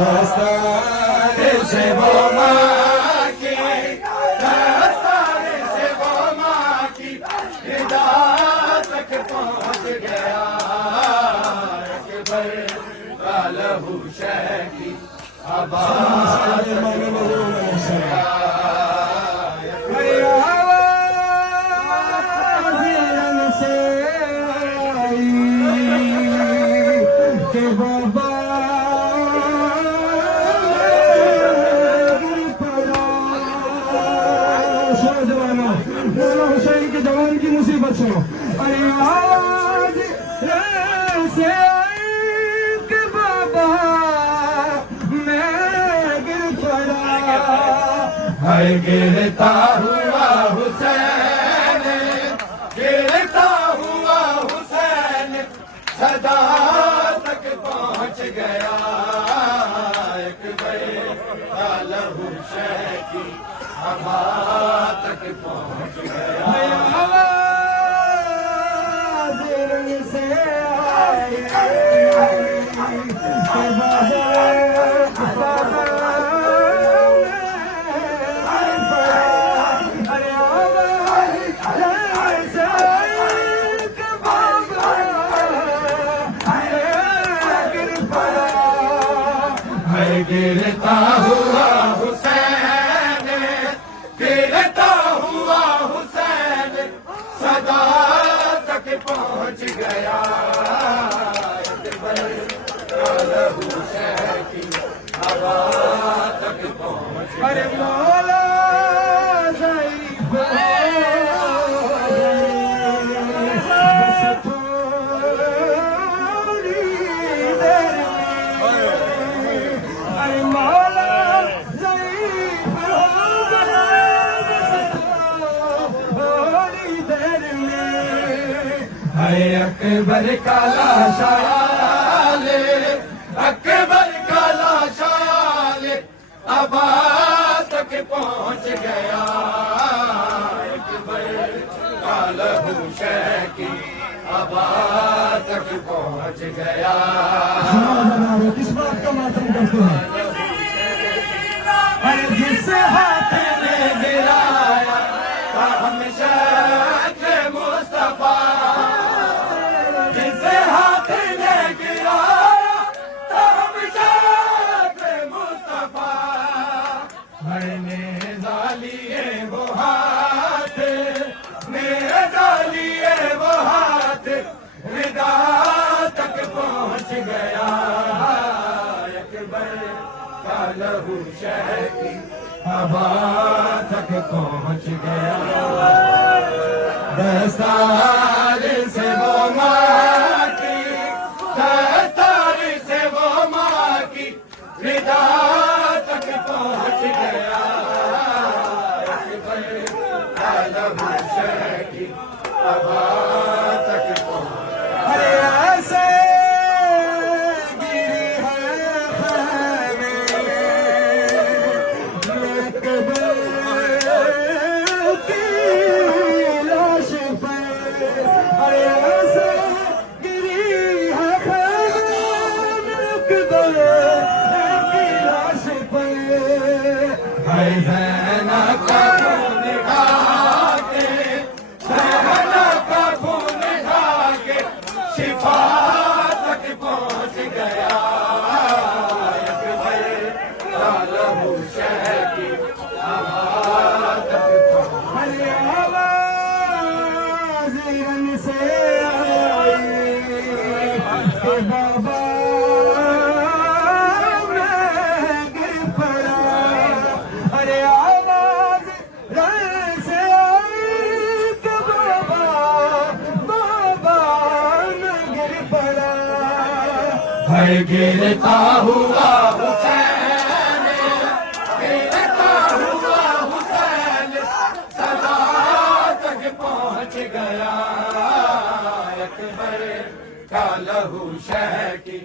दस्तार से वो माँ की, दस्तार से वो माँ की हिदा तक पहुँच गया। अकबर का लहू शह की आवाज़ के बाबा हुसैन के जवान की मुसीबत सुनो। अरे आवाज से आई कि बाबा मैं गिर पड़ा, हर गिरता हुआ हुसैन, गिरता हुआ हुसैन सदा तक पहुँच गया। अकबर का लहू शह की हवा तक पहुँच गया। आवाज़ रंग से आई गिरता हुआ हुसैन, गिरता हुआ हुसैन सदा तक पहुँच गया। अकबर का लहू शह की हवा तक पहुँच गया। अरे मौला अकबर का लाशाले, अकबर का लाशाले अबा तक पहुँच गया। अकबर का लहू शह की अबा तक पहुँच गया। किस बात का मातम करते हैं? अरे जिस हाथ में गिराया था हमेशा मुस्तफा, जिस हाथ में गिराया था हमेशा मुस्तफा, मैंने डालिए वो हाथ, मेरे डालिए वो हाथ रिदा तक पहुँच गया। अकबर का लहू शह की हवा तक पहुँच गया। दस्तार से वो माँ की, दस्तार से वो माँ की रिदा तक पहुँच गया। अकबर का लहू शह की हवा तक पहुँच गया। अरे ऐसे गिरी है खैमे अकबर की लाश पर, अरे ऐसे गिरी है खैमे अकबर की लाश पर। हाय ज़ैनब का खून खा के, ज़ैनब का खून खा के शिफा तक पहुँच गया। अकबर का लहू शह की हवा तक पहुँच गया। आवाज़ रन से आई कि बाबा मैं गिर पड़ा। अरे आवाज़ रन से आई कि बाबा, बाबा मैं गिर पड़ा। हर गिरता हुआ हुसैन, गिरता हुआ हुसैन सदा तक पहुँच गया। अकबर का लहू शह की